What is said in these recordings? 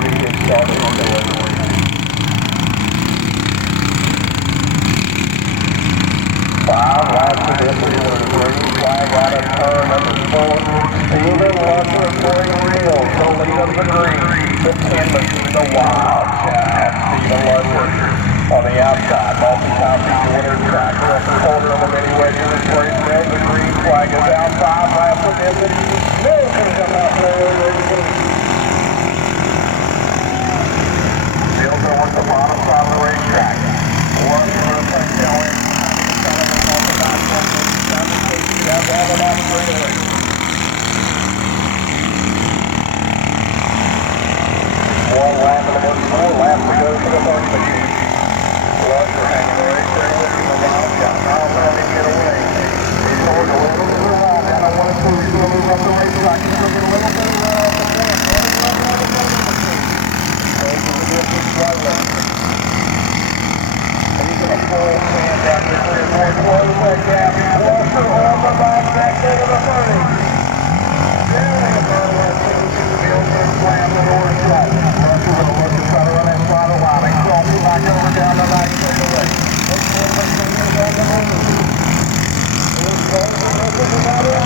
to get started on the other way. 5 laps of this with a green flag out of turn number 4. Steven Lusher of Green Wheels, the lead of the green. The 10 machine, the Wildcat. Steven Lusher on the outside. Multi-time beat winner, track record holder of the mini wedges and Green Wheels. The green flag is out. 5 laps of this. Milton come out there. Still going to the bottom side of the racetrack. Lusher will take down in. One lap and about 4 laps to go for the first machine. Lusher hanging the race there with him a while. Got miles out to get away. He's going a little bit of a ride down on 1 and 2. He's going to move up the racetrack. He's going to get a little bit of a ride off the point. Goes to the distance right left. He's going to pull sand down here 3 or 4. Close that gap. Lusher on the back into the 30. Down the burn left to the field and slam the door shut. Lusher will look to try to run that throttle line. He's crossing back over down the back straightaway. Looks for the fingers on the move. Here's Colton looking about it.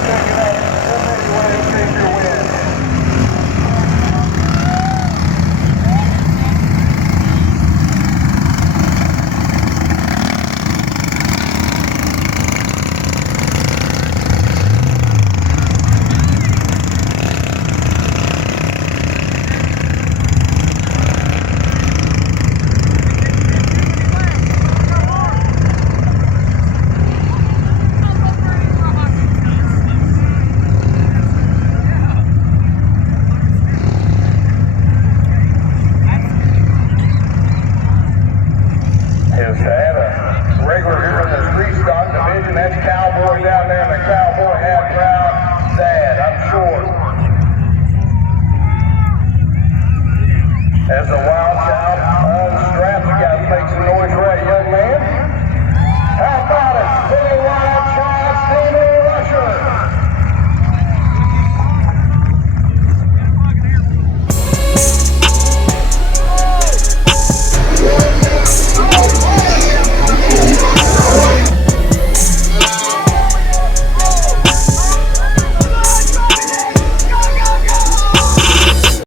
Taking that